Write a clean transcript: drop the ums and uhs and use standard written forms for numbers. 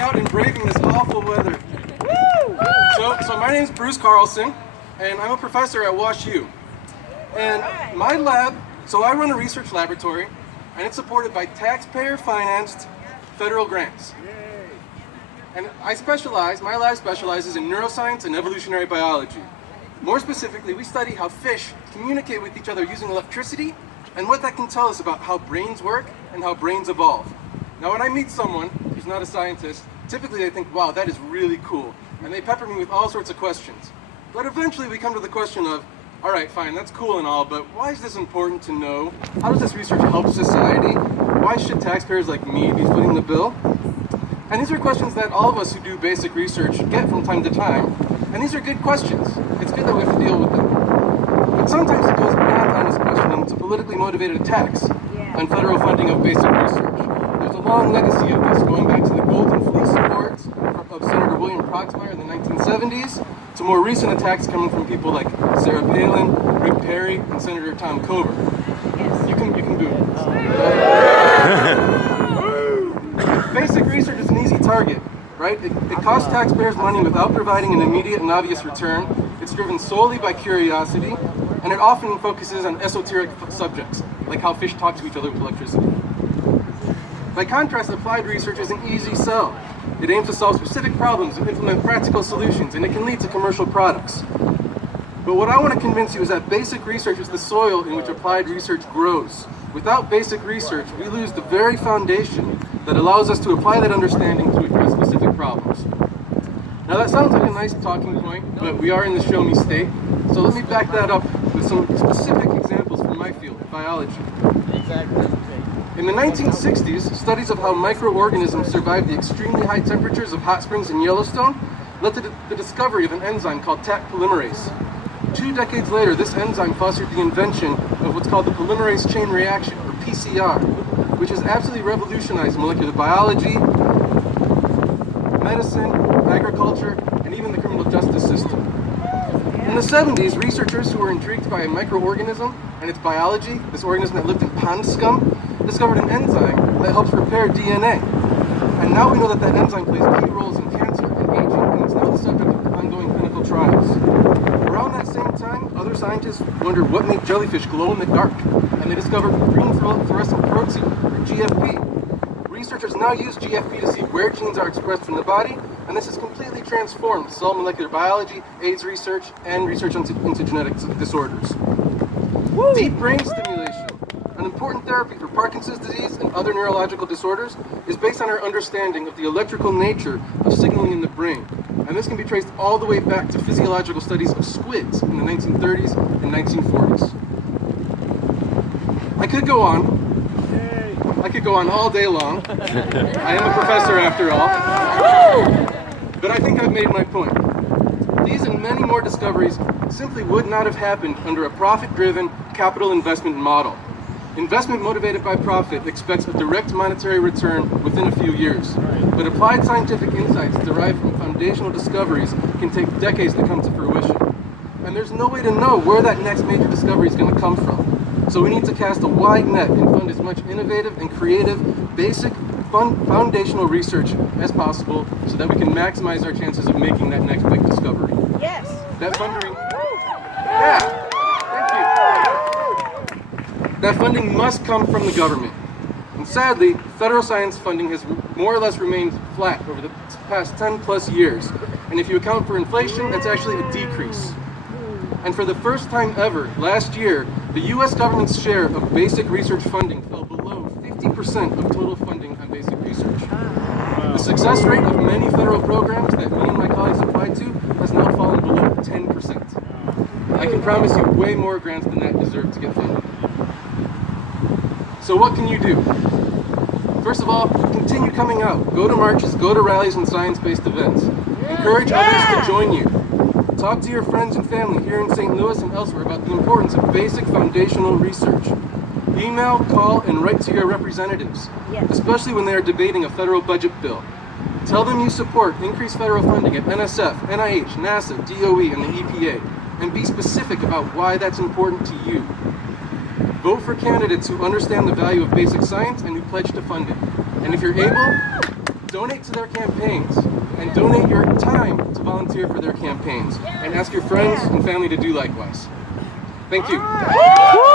out and braving this awful weather. So my name is Bruce Carlson, and I'm a professor at WashU. And my lab, so I run a research laboratory, and it's supported by taxpayer-financed federal grants. And my lab specializes in neuroscience and evolutionary biology. More specifically, we study how fish communicate with each other using electricity, and what that can tell us about how brains work and how brains evolve. Now, when I meet someone who's not a scientist, typically they think, wow, that is really cool. And they pepper me with all sorts of questions. But eventually we come to the question of, all right, fine, that's cool and all, but why is this important to know? How does this research help society? Why should taxpayers like me be footing the bill? And these are questions that all of us who do basic research get from time to time. And these are good questions. It's good that we have to deal with them. But sometimes it goes beyond honest questioning to politically motivated attacks on federal funding of basic research. There's a long legacy of this, going back to the Golden Fleece Awards of Senator William Proxmire in the 1970s, to more recent attacks coming from people like Sarah Palin, Rick Perry, and Senator Tom Cover. You can boo. Basic research is an easy target, right? It costs taxpayers money without providing an immediate and obvious return. It's driven solely by curiosity, and it often focuses on esoteric subjects, like how fish talk to each other with electricity. By contrast, applied research is an easy sell. It aims to solve specific problems and implement practical solutions, and it can lead to commercial products. But what I want to convince you is that basic research is the soil in which applied research grows. Without basic research, we lose the very foundation that allows us to apply that understanding to address specific problems. Now that sounds like a nice talking point, but we are in the show me state, so let me back that up with some specific examples from my field, biology. In the 1960s, studies of how microorganisms survive the extremely high temperatures of hot springs in Yellowstone led to the discovery of an enzyme called Taq polymerase. 2 decades later, this enzyme fostered the invention of what's called the polymerase chain reaction, or PCR, which has absolutely revolutionized molecular biology, medicine, agriculture, and even the criminal justice system. In the 70s, researchers who were intrigued by a microorganism and its biology, this organism that lived in pond scum, discovered an enzyme that helps repair DNA. And now we know that that enzyme plays key roles in cancer and aging, and it's now the subject of ongoing clinical trials. Around that same time, other scientists wondered what made jellyfish glow in the dark, and they discovered green fluorescent protein, or GFP. Researchers now use GFP to see where genes are expressed in the body, and this has completely transformed cell molecular biology, AIDS research, and research into genetic disorders. Deep brain stimulation, an important therapy for Parkinson's disease and other neurological disorders, is based on our understanding of the electrical nature of signaling in the brain. And this can be traced all the way back to physiological studies of squids in the 1930s and 1940s. I could go on. I could go on all day long. I am a professor after all. But I think I've made my point. These and many more discoveries simply would not have happened under a profit-driven capital investment model. Investment motivated by profit expects a direct monetary return within a few years. But applied scientific insights derived from foundational discoveries can take decades to come to fruition. And there's no way to know where that next major discovery is going to come from. So we need to cast a wide net and fund as much innovative and creative, basic, foundational research as possible so that we can maximize our chances of making that next big discovery. Yes. That funding... Yeah. That funding must come from the government. And sadly, federal science funding has more or less remained flat over the past 10 plus years. And if you account for inflation, that's actually a decrease. And for the first time ever, last year, the US government's share of basic research funding fell below 50% of total funding on basic research. The success rate of many federal programs that me and my colleagues applied to has now fallen below 10%. I can promise you way more grants than that deserve to get funded. So what can you do? First of all, continue coming out. Go to marches, go to rallies and science-based events. Encourage others to join you. Talk to your friends and family here in St. Louis and elsewhere about the importance of basic foundational research. Email, call, and write to your representatives, especially when they are debating a federal budget bill. Tell them you support increased federal funding at NSF, NIH, NASA, DOE, and the EPA, and be specific about why that's important to you. Vote for candidates who understand the value of basic science and who pledge to fund it. And if you're able, donate to their campaigns and donate your time to volunteer for their campaigns. And ask your friends and family to do likewise. Thank you.